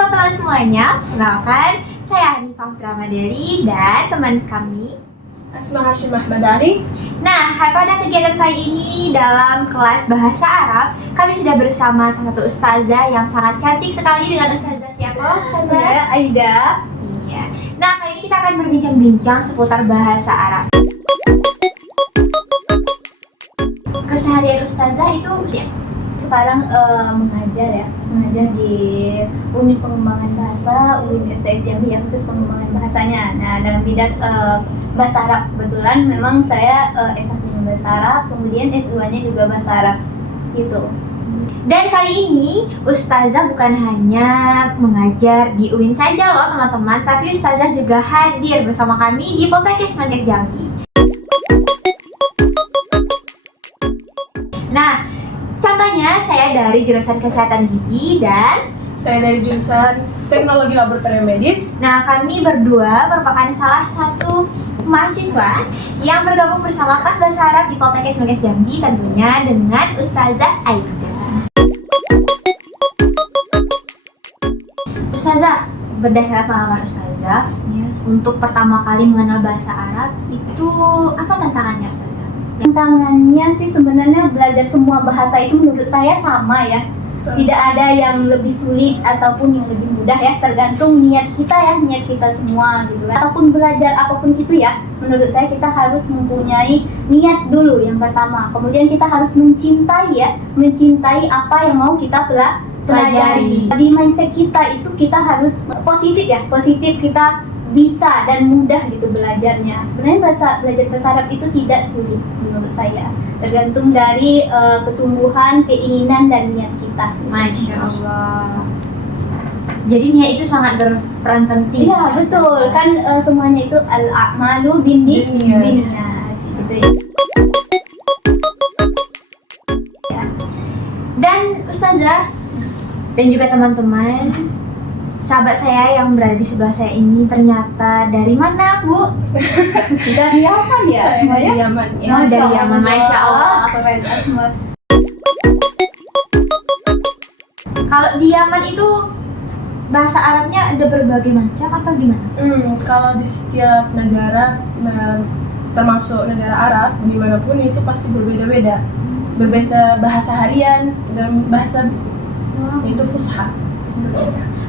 teman-teman semuanya, perkenalkan saya Hanifah Ramadeli dan teman kami Asma Hashim Ahmad Ali. Nah, pada kegiatan kali ini dalam kelas bahasa Arab, kami sudah bersama salah satu ustazah yang sangat cantik sekali dengan ustazah siapa? Ustazah Aida. Iya. Nah, kali ini kita akan berbincang-bincang seputar bahasa Arab. Keseharian ustazah itu ya? Sekarang mengajar di unit pengembangan bahasa, unit STS Jambi yang khusus pengembangan bahasanya. Nah, dalam bidang bahasa Arab, kebetulan memang saya S1-nya bahasa Arab, kemudian S2-nya juga bahasa Arab gitu. Dan kali ini ustazah bukan hanya mengajar di UIN saja loh teman-teman, tapi ustazah juga hadir bersama kami di Poltekkes Menkes Jambi. Nah, contohnya saya dari jurusan kesehatan gigi dan Saya dari jurusan Teknologi Laboratorium Medis. nah, kami berdua merupakan salah satu mahasiswa yang bergabung bersama kelas bahasa Arab di Poltekkes Menkes Jambi, tentunya dengan Ustazah Aida. Ustazah, berdasarkan pengalaman Ustazah, ya, untuk pertama kali mengenal bahasa Arab itu apa tantangannya Ustazah? Tantangannya sih sebenarnya belajar semua bahasa itu menurut saya sama ya. Tidak ada yang lebih sulit ataupun yang lebih mudah ya, tergantung niat kita ya, niat kita semua gitu kan. Ataupun belajar apapun itu ya, menurut saya kita harus mempunyai niat dulu yang pertama. Kemudian kita harus mencintai ya, mencintai apa yang mau kita pelajari. Di mindset kita itu kita harus positif ya, positif, kita bisa dan mudah gitu belajarnya. Sebenarnya belajar bahasa Arab itu tidak sulit menurut saya. Tergantung dari kesungguhan, keinginan dan niat kita. Masya Allah. Jadi niat itu sangat berperan penting. Iya betul, kan semuanya itu al-a'malu binniyat gitu ya. Dan Ustazah dan juga teman-teman, sahabat saya yang berada di sebelah saya ini ternyata dari mana, Bu? Dari Yaman ya Saya semuanya? dari Yaman. Ya. Oh, dari Yaman, Masya Allah. Keren Asma. Kalau di Yaman itu bahasa Arabnya ada berbagai macam atau gimana? Kalau di setiap negara, termasuk negara Arab, dimanapun itu pasti berbeda-beda. Berbeda bahasa harian dan bahasa itu fusha.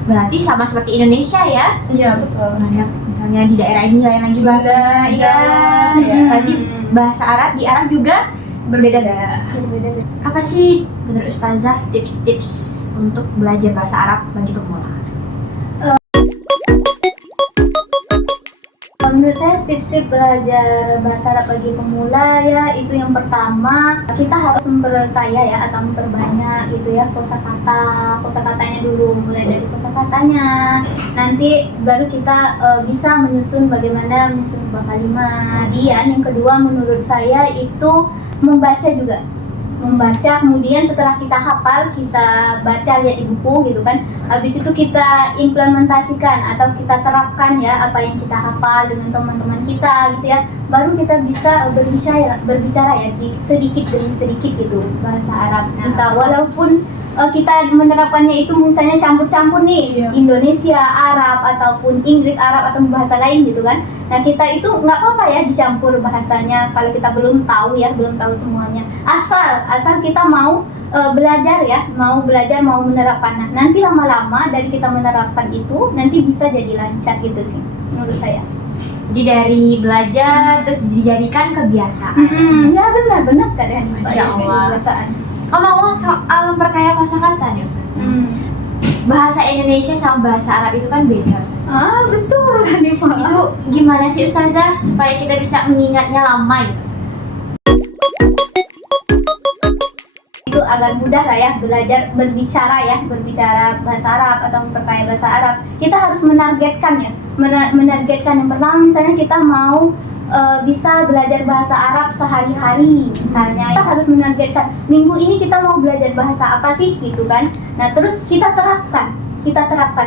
Berarti sama seperti Indonesia ya? Iya betul. Banyak misalnya di daerah ini lain lagi Sunda, bahasanya. Iya. Jawa, ya. Berarti bahasa Arab di Arab juga berbeda-beda. Berbeda. Apa sih menurut Ustazah tips-tips untuk belajar bahasa Arab bagi pemula? Menurut saya tips-tips belajar bahasa Arab bagi pemula ya, itu yang pertama kita harus memperkaya ya atau memperbanyak gitu ya kosakatanya dulu, mulai dari kosakatanya, nanti baru kita bisa bagaimana menyusun sebuah kalimat. Kemudian yang kedua menurut saya itu membaca juga. Membaca, kemudian setelah kita hafal, kita baca, lihat di buku gitu kan, habis itu kita implementasikan atau kita terapkan ya apa yang kita hafal dengan teman-teman kita gitu ya, baru kita bisa berbicara ya sedikit demi sedikit gitu bahasa Arab. Nah, walaupun kita menerapkannya itu misalnya campur-campur nih, Iya. Indonesia Arab ataupun Inggris Arab atau bahasa lain gitu kan. Nah, kita itu nggak apa-apa ya dicampur bahasanya kalau kita belum tahu semuanya. Asal kita mau belajar ya, mau menerapkan. Nah, nanti lama-lama dari kita menerapkan itu nanti bisa jadi lancar gitu sih menurut saya. Jadi dari belajar terus dijadikan kebiasaan. Ya benar sekali Hanifah. Masya Allah. Kebiasaan. Ngomong soal memperkaya kosakata nih Ustazah. Bahasa Indonesia sama bahasa Arab itu kan beda Ustazah. Betul Hanifah. Itu gimana sih Ustazah supaya kita bisa mengingatnya lama gitu? Itu agar mudah lah ya belajar berbicara bahasa Arab atau memperkaya bahasa Arab. Kita harus menargetkan yang pertama misalnya kita mau bisa belajar bahasa Arab sehari-hari misalnya, kita harus menargetkan minggu ini kita mau belajar bahasa apa sih gitu kan. Nah terus kita terapkan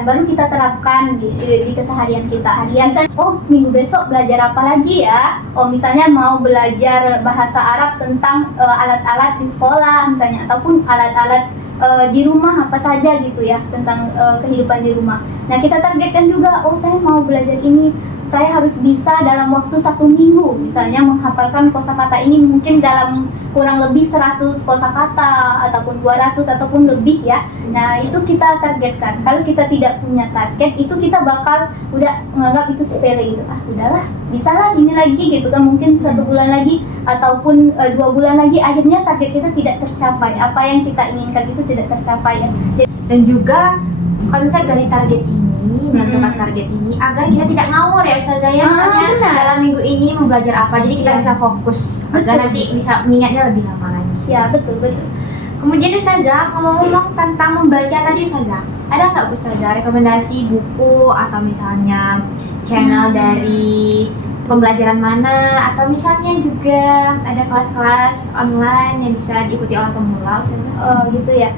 baru kita terapkan di keseharian kita harian. Oh minggu besok belajar apa lagi ya, oh misalnya mau belajar bahasa Arab tentang alat-alat di sekolah misalnya, ataupun alat-alat di rumah apa saja gitu ya, tentang kehidupan di rumah. Nah kita targetkan juga, oh saya mau belajar ini, saya harus bisa dalam waktu 1 minggu misalnya menghafalkan kosakata ini mungkin dalam kurang lebih 100 kosakata ataupun 200 ataupun lebih ya. Nah itu kita targetkan. Kalau kita tidak punya target itu kita bakal udah menganggap itu sepele gitu, udahlah bisa lah ini lagi gitu kan, mungkin 1 bulan lagi ataupun 2 bulan lagi, akhirnya target kita tidak tercapai, apa yang kita inginkan itu tidak tercapai ya. Dan juga konsep dari target ini, menentukan target ini agar kita tidak ngawur ya Ustazah ya. Misalnya benar. dalam minggu ini mau belajar apa, jadi kita Iya. bisa fokus agar Betul. nanti bisa mengingatnya lebih lama lagi. Ya betul. Kemudian Ustazah, ngomong-ngomong tentang membaca tadi Ustazah, ada nggak Ustazah rekomendasi buku atau misalnya channel dari pembelajaran mana, atau misalnya juga ada kelas-kelas online yang bisa diikuti oleh pemula Ustazah? Gitu ya.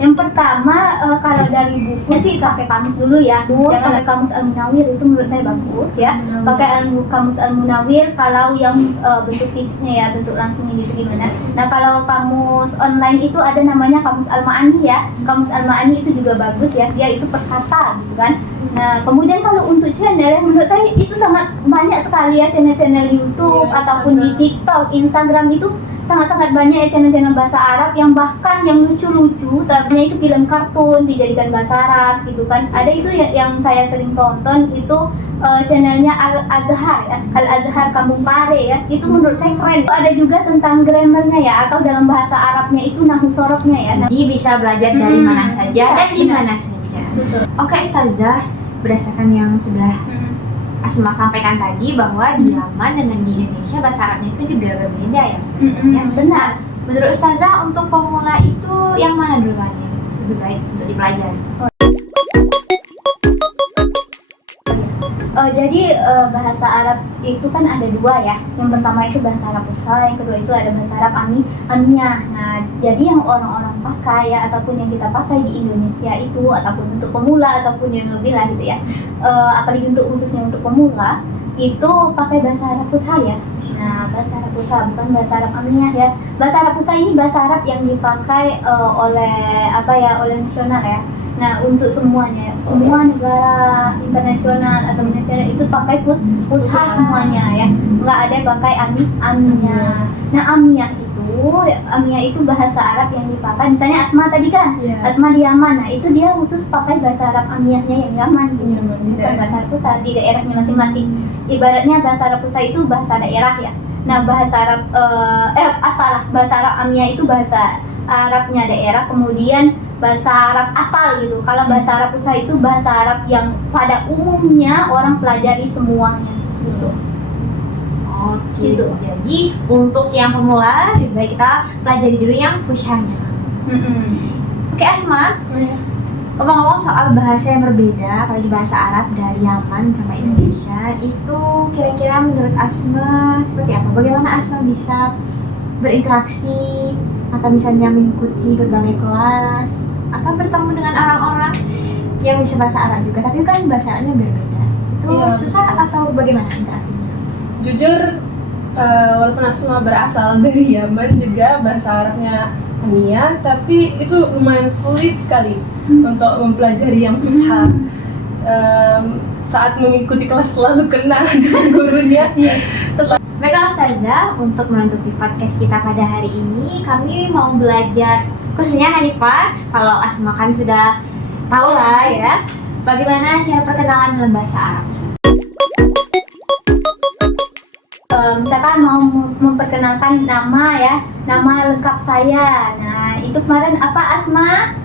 Yang pertama, kalau dari buku sih pakai kamus dulu ya. Jangan pakai kamus Al-Munawir, itu menurut saya bagus ya. Pakai kamus Al-Munawir kalau yang bentuk fisiknya ya, bentuk langsungnya gitu gimana. Nah kalau kamus online itu ada namanya kamus Al-Ma'ani ya. Kamus Al-Ma'ani itu juga bagus ya, dia itu per kata gitu kan. Nah kemudian kalau untuk channel, menurut saya itu sangat banyak sekali ya channel-channel YouTube Ya, ataupun di TikTok, Instagram itu sangat-sangat banyak ya channel-channel bahasa Arab yang bahkan yang lucu-lucu, tapi itu film kartun dijadikan bahasa Arab gitu kan. Ada itu yang saya sering tonton itu channelnya Al-Azhar ya, Al-Azhar Kampung Pare ya. Itu menurut saya keren. Ada juga tentang grammarnya ya, atau dalam bahasa Arabnya itu nahwu sorobnya ya. Nah, Jadi bisa belajar dari mana saja iya, dan di benar. mana saja. betul. Oke Ustazah, berdasarkan yang sudah Asma sampaikan tadi bahwa di Yaman dengan di Indonesia bahasa Arabnya itu juga berbeda ya Ustazah ya. Benar. Menurut Ustazah untuk pemula itu yang mana duluan yang lebih baik untuk dipelajari? Jadi bahasa Arab itu kan ada 2 ya. Yang pertama itu bahasa Arab Fusha, yang kedua itu ada bahasa Arab Amiyah. Nah, jadi yang orang-orang pakai ya, ataupun yang kita pakai di Indonesia itu, ataupun untuk pemula ataupun yang lebih lah gitu ya. Apalagi untuk khususnya untuk pemula itu pakai bahasa Arab Fusha ya. Nah, bahasa Arab Fusha bukan bahasa Arab Amiyah ya. Bahasa Arab Fusha ini bahasa Arab yang dipakai oleh oleh nasional ya. Nah, untuk semuanya, semua negara internasional atau nasional itu pakai Fusha semuanya ya. Nggak ada yang pakai Amiyah. Nah, Amiyah itu bahasa Arab yang dipakai. Misalnya Asma tadi kan, Iya. Asma di Yaman. Nah, itu dia khusus pakai bahasa Arab Amiyahnya yang Yaman gitu. Yaman, di Bukan daerah. bahasa Arab Fusha di daerahnya masing-masing. Ibaratnya bahasa Arab Fusha itu bahasa daerah ya. Nah, bahasa Arab bahasa Arab Amiyah itu bahasa Arabnya daerah, kemudian bahasa Arab asal gitu. Kalau bahasa Arab Fusha itu bahasa Arab yang pada umumnya orang pelajari semuanya gitu. Oke, Gitu. jadi untuk yang pemula lebih baik kita pelajari dulu yang Fusha. Oke Asma, ngomong-ngomong soal bahasa yang berbeda, apalagi bahasa Arab dari Yaman sama Indonesia, itu kira-kira menurut Asma seperti apa? Bagaimana Asma bisa berinteraksi atau misalnya mengikuti berbagai kelas atau bertemu dengan orang-orang yang bisa bahasa Arab juga, tapi kan bahasa Arabnya berbeda. Itu Iya, susah atau bagaimana interaksinya? Jujur, walaupun Asma berasal dari Yaman juga bahasa Arabnya Amiyah, tapi itu lumayan sulit sekali untuk mempelajari yang Fusha. Saat mengikuti kelas selalu kena dengan gurunya. Baiklah Ustazah, untuk menutupi podcast kita pada hari ini, kami mau belajar, khususnya Hanifah, kalau Asma kan sudah tahu lah ya, bagaimana cara perkenalan dalam bahasa Arab Ustazah. Misalkan mau memperkenalkan nama ya, nama lengkap saya. Nah, itu kemarin apa Asma?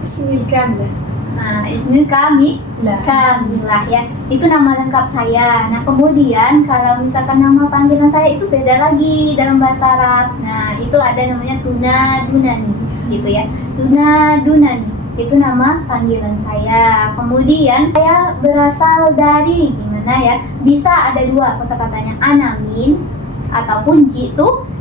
Ismil Kamil. Nah, Ismil Kamilah ya. Itu nama lengkap saya. Nah, kemudian kalau misalkan nama panggilan saya itu beda lagi dalam bahasa Arab. Nah, itu ada namanya Tuna Dunani gitu ya. Tuna Dunani itu nama panggilan saya. Kemudian saya berasal dari gimana ya? Bisa ada 2 kosakatanya, anamin ataupun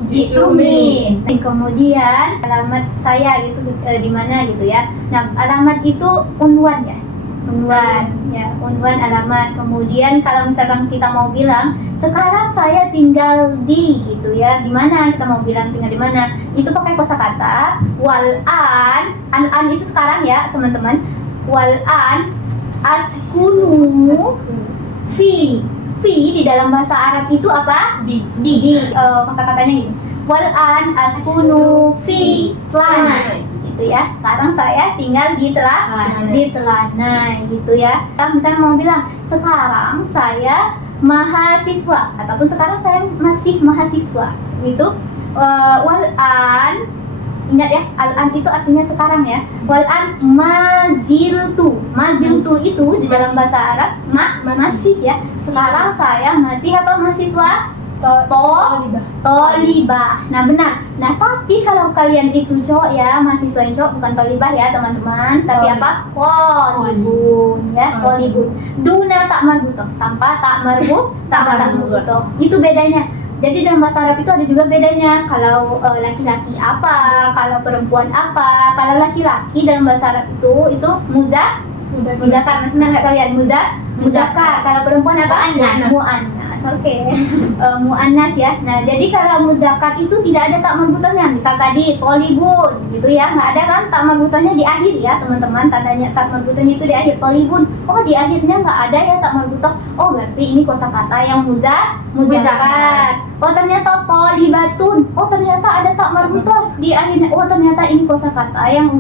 jitumin. Dan kemudian alamat saya gitu di mana gitu ya. Nah, alamat itu unwan ya. Ya, unwan alamat. Kemudian kalau misalkan kita mau bilang sekarang saya tinggal di gitu ya, di mana kita mau bilang tinggal di mana, itu pakai kosakata an itu sekarang ya teman-teman. Askunu fi di dalam bahasa Arab itu apa? Di. Kosakatanya gini. Askunu fi Telanai. Gitu ya. Sekarang saya tinggal di Telanai gitu ya. Kita misalnya mau bilang sekarang saya mahasiswa ataupun sekarang saya masih mahasiswa gitu. Ingat ya, al-an itu artinya sekarang ya. Maziltu itu di dalam bahasa Arab masih ya. Sekarang saya masih apa? Mahasiswa Tolibah. Nah benar. Nah tapi kalau kalian itu cowok ya, mahasiswa yang cowok bukan tolibah ya teman-teman, tapi apa? Tolibun ya, tolibun. Duna tak marbutoh, tanpa tak marbutoh. Itu bedanya. Jadi dalam bahasa Arab itu ada juga bedanya. Kalau laki-laki apa, kalau perempuan apa. Kalau laki-laki dalam bahasa Arab itu muzakkar. Masih ingat kalian muzakkar. Kalau perempuan apa? Muannas. Oke. Muannas ya. Nah, jadi kalau muzakkar itu tidak ada tak marbutohnya. Misal tadi tolibun gitu ya, nggak ada kan tak marbutohnya di akhir ya, teman-teman. Tandanya tak marbutohnya itu di akhir tolibun. Oh, di akhirnya nggak ada ya tak marbutoh. Oh, berarti ini kosakata yang muzakkar. Oh, ternyata tolibatun. Oh, ternyata ada tak marbutoh di akhirnya. Oh, ternyata ini kosakata yang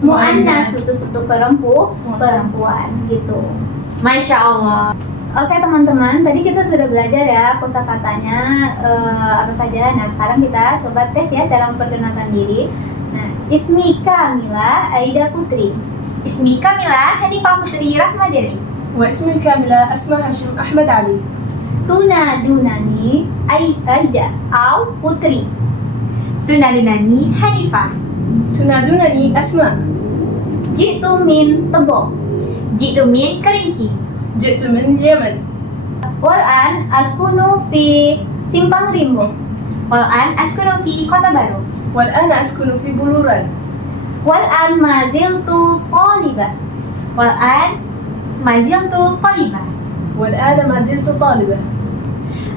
muannas khusus untuk perempuan gitu. Masya Allah. Oke teman-teman, tadi kita sudah belajar ya kosakatanya apa saja. Nah sekarang kita coba tes ya cara memperkenalkan diri. Nah, Ismi Kamila Aida Putri. Ismi Kamila Hanifah Putri Rahmadeli. واسمي الكاملة أسماء هاشم أحمد علي. Tunadunani Aida au Putri. Tunadunani Hanifah. تنادونني أسماء. Jitu min Tebo. Jitu min Kerinci. جئت من اليمن. Walan askunu fi Simpang Rimbo. Walan askunu fi Kota Baru. والآن أسكن في بلوران. Walan maziltu Toliba. Walan maziltu Tolibah. والآن ما زلت طالبة.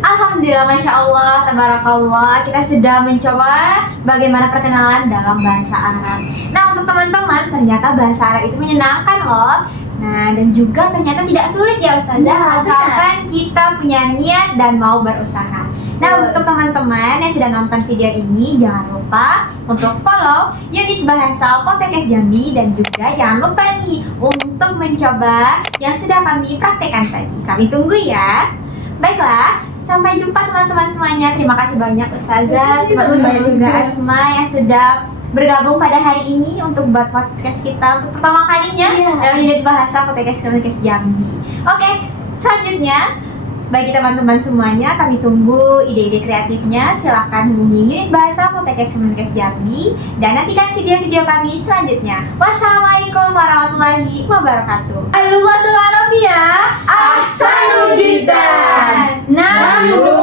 Alhamdulillah, Masya Allah, Tabarakallah. Kita sudah mencoba bagaimana perkenalan dalam bahasa Arab. Nah, untuk teman-teman, ternyata bahasa Arab itu menyenangkan loh. Nah, dan juga ternyata tidak sulit ya Ustazah, asalkan kita punya niat dan mau berusaha. Nah, untuk teman-teman yang sudah nonton video ini, jangan lupa untuk follow unit bahasa Poltekkes Jambi, dan juga jangan lupa nih untuk mencoba yang sudah kami praktekkan tadi. Kami tunggu ya. Baiklah, sampai jumpa teman-teman semuanya. Terima kasih banyak Ustazah, terima kasih banyak juga Asma yang sudah bergabung pada hari ini untuk buat podcast kita untuk pertama kalinya dalam unit bahasa Poltekkes Jambi. Oke, selanjutnya bagi teman-teman semuanya, kami tunggu ide-ide kreatifnya. Silahkan hubungi unit bahasa Poltekkes Jambi dan nantikan video-video kami selanjutnya. Wassalamualaikum warahmatullahi wabarakatuh. Al-lughatul Arabiyyah Ahsanu jiddan. Nahnu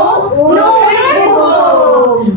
nuhibbukum.